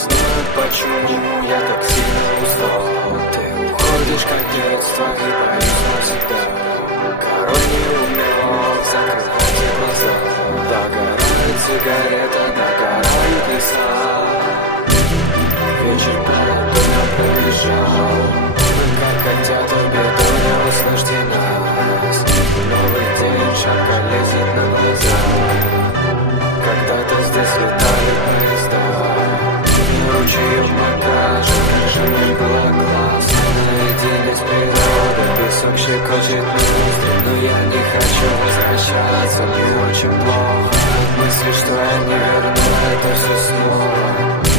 знаю, почему я так сильно устал. Ты уходишь, как детство, и боюсь навсегда. Король не умел закрывайте глаза. Догорает сигарета, догорают леса. Вечер полудня побежал. Мы как хотят в бедоне, услышьте нас. Новый день, шапка лезет на глаза. Когда-то здесь летали поезда. Ручеём покажем, жизнь была классной. Наедине с природой, песок щекочет ноздри. Но я не хочу возвращаться, мне очень плохо. Мысли, что я не верну это все снова.